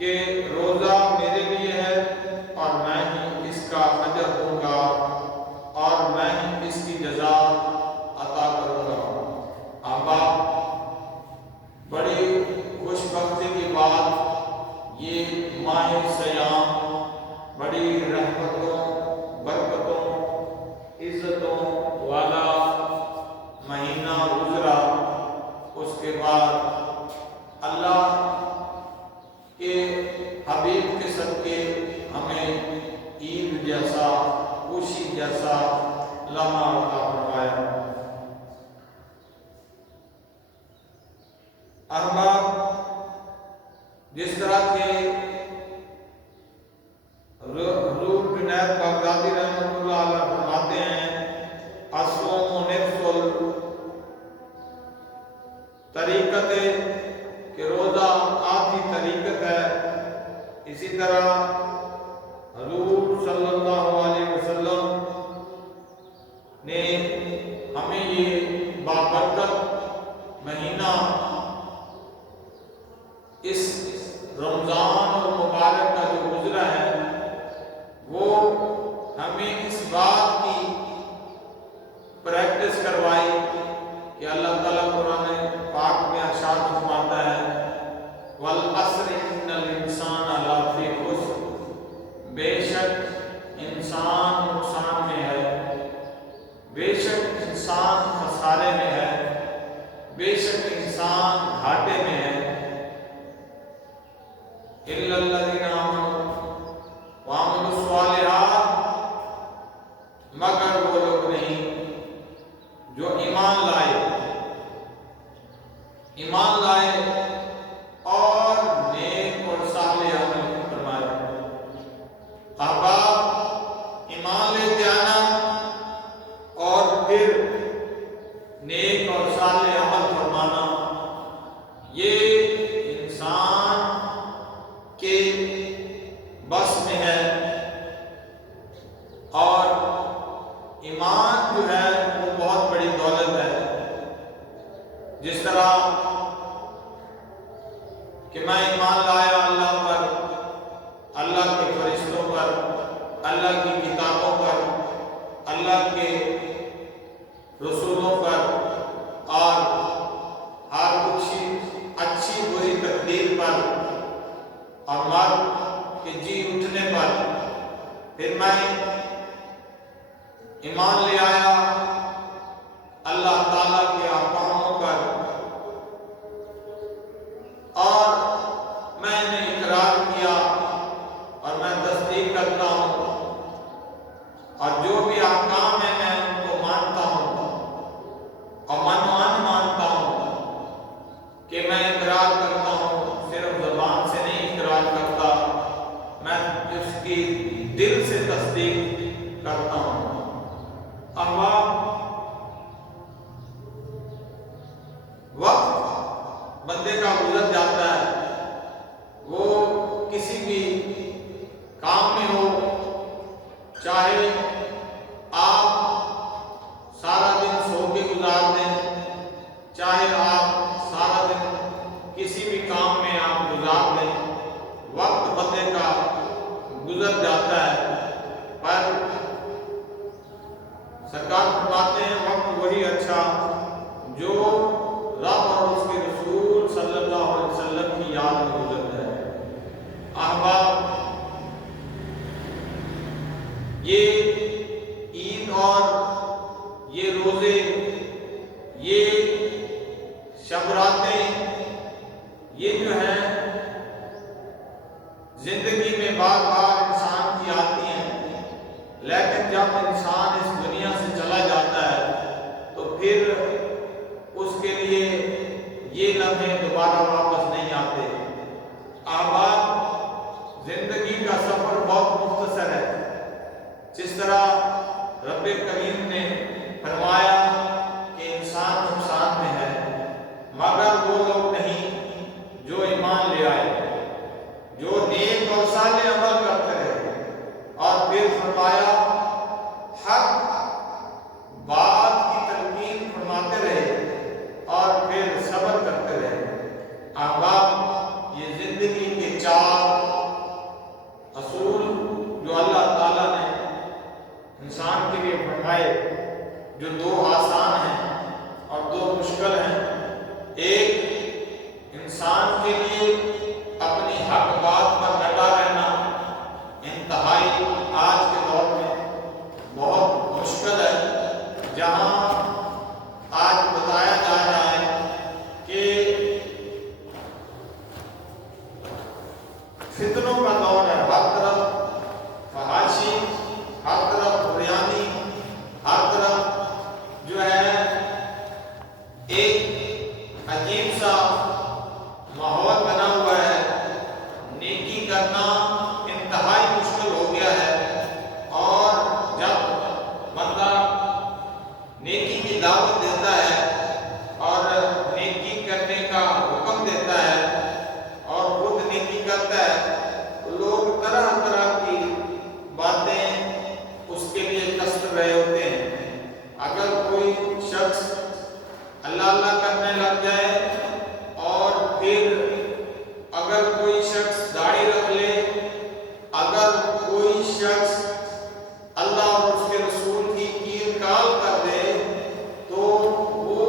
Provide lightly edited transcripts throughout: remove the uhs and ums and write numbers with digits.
کہ روزہ میرے لیے ہے اور میں ہی اس کا اجر دوں گا اور میں ہی اس کی جزا عطا کروں گا۔ احباب، بڑی خوش بختی کی بات، یہ ماہ صیام بڑی رحمتوں، برکتوں، عزتوں والا مہینہ گزرا۔ اس کے بعد اللہ کے حبیب کے صدقے ہمیں عید جیسا، خوشی جیسا لمحہ عطا فرمایا۔ احباب، جس طرح کے حضور جنید بغدادی رحمۃ اللہ علیہ فرماتے ہیں، الصوم نفس طریقت، کہ روزہ آدھی طریقت ہے، اسی طرح حضور صلی اللہ علیہ وسلم نے ہمیں یہ بابرکت مہینہ، اس رمضان اور مبارک کا جو گزرا ہے، وہ ہمیں اس بات کی پریکٹس کروائی کہ اللہ تعالیٰ قرآن پاک میں ارشاد فرماتا ہے، والعصر ان الانسان لفی خسر، بے شک انسان نقصان میں ہے، بے شک انسان خسارے میں ہے، بے شک انسان گھاٹے میں ہے، الا الذین آمنوا وعملوا الصالحات، مگر وہ لوگ نہیں جو ایمان لائے اور نیک اور صالح عمل فرمائے۔ احباب، ایمان لے آنا اور پھر نیک اور صالح عمل فرمانا، یہ انسان کے بس میں ہے، اور ایمان جو ہے وہ بہت بڑی دولت ہے۔ جس طرح کہ میں ایمان لایا اللہ پر، اللہ کے فرشتوں پر، اللہ کی کتابوں پر، اللہ کے رسولوں پر، اور ہر کچھ اچھی بری تقدیر پر، اور مرد کے جی اٹھنے پر، پھر میں ایمان لے آیا اللہ تعالیٰ کے احکاموں پر، اور میں نے اقرار کیا اور میں تصدیق کرتا ہوں، اور جو بھی احکام ہیں میں ان کو مانتا ہوں اور من مانتا ہوں، کہ میں اقرار کرتا ہوں، صرف زبان سے نہیں اقرار کرتا، میں اس کی دل سے تصدیق کرتا ہوں۔ احباب، وقت بندے کا گزر جاتا ہے، وہ کسی بھی کام میں ہو، چاہے آپ سارا دن سو کے گزار دیں، چاہے آپ سارا دن کسی بھی کام میں آپ گزار دیں، وقت بندے کا گزر جاتا ہے۔ پر سرکار فرماتے ہیں، وقت وہی اچھا جو رب اور اس کے رسول صلی اللہ علیہ وسلم کی یاد میں گزر جائے۔ احباب، یہ عید اور یہ روزے، یہ شب راتیں، یہ جو ہیں زندگی میں بار بار انسان کی آتی ہیں، لیکن جب انسان اس دنیا سے چلا جاتا ہے تو پھر اس کے لیے یہ لمحے دوبارہ واپس نہیں آتے۔ احباب، زندگی کا سفر بہت مختصر ہے۔ جس طرح رب کریم نے فرمایا کہ انسان نقصان میں ہے، مگر وہ لوگ نہیں جو ایمان لے آئے، جو نیک اور صالح عمل کرتے رہے، اور پھر فرمایا حق بات کی تلقین فرماتے رہے اور پھر صبر کرتے رہے۔ احباب، یہ زندگی کے چار جو دو آسان ہیں اور دو مشکل ہیں۔ ایک انسان کے لیے اپنی حق بات پر ڈٹا رہنا انتہائی آج کے دور میں بہت مشکل ہے، جہاں آج بتایا جا رہا ہے کہ فتنوں کا دور ہے، ہر طرف فحاشی، ہر طرف بریانی، ہر طرف جو ہے ایک عجیب سا ماحول بنا ہوا ہے، نیکی کرنا انتہائی مشکل ہو گیا ہے، اور جب بندہ نیکی کی دعوت دیتا ہے اور نیکی کرنے کا حکم دیتا ہے اور خود نیکی کرتا ہے تو لوگ طرح طرح کی باتیں اس کے لیے کس رہے ہوتے ہیں۔ اگر کوئی شخص اللہ اللہ کرنے لگ جائے اور پھر اگر کوئی شخص داڑھی رکھ لے، اگر کوئی شخص اللہ اور اس کے رسول کی انکار کر دے تو وہ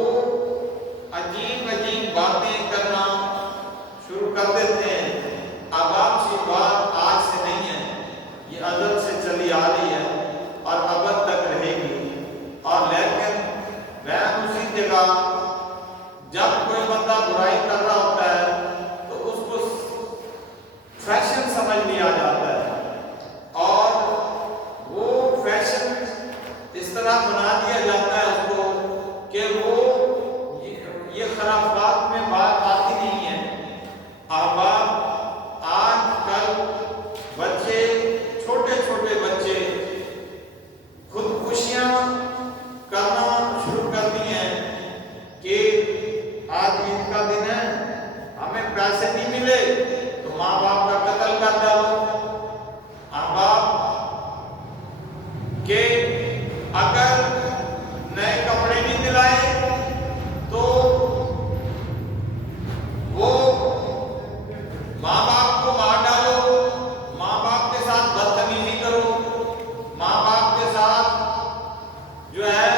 عجیب عجیب باتیں کرنا شروع کر دیتے ہیں۔ اب آپ کی بات آج سے نہیں ہے، یہ ازل سے چلی آ رہی ہے اور ابد تک رہے گی، اور لیکن وہاں اسی جگہ جب کوئی بندہ برائی کر رہا ہوتا ہے تو اس کو فیشن سمجھ لیا جاتا ہے، اور وہ فیشن اس طرح بنا دیا جاتا ہے اس کو کہ وہ یہ خرافات میں بات آتی نہیں ہے۔ احباب، آج کل بچے، چھوٹے چھوٹے بچے خودکشیاں کرنا شروع کر دی ہیں کہ آج عید کا دن ہے، ہمیں پیسے نہیں ملے تو ماں باپ کا قتل کر ڈالو۔ احباب، کہ اگر نئے کپڑے نہیں دلائے تو وہ ماں باپ کو مار ڈالو، ماں باپ کے ساتھ بدتمیزی کرو، ماں باپ کے ساتھ جو ہے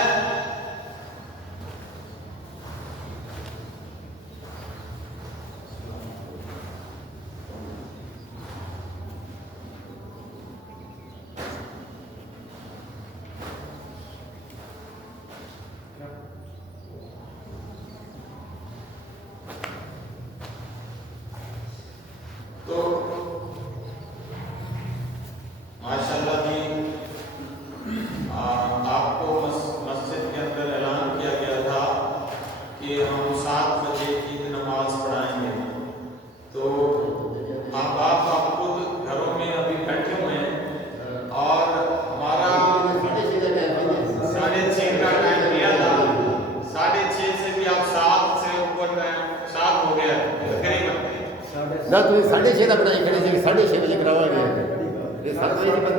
تو ماشاءاللہ جی، آپ کو مسجد کے اندر اعلان کیا گیا تھا کہ ہم 7 بجے کی نماز پڑھائیں گے، تو آپ خود گھروں میں ابھی بیٹھے ہوئے ہیں اور ہمارا 6:30 کا ٹائم دیا تھا، 6:30 سے بھی آپ 7 سے اوپر 7 ہو گیا تقریباً نہ تو 6:30 کا بڑا کھڑے سے 6:30 بجے کراوا گیا 7 بجے بندے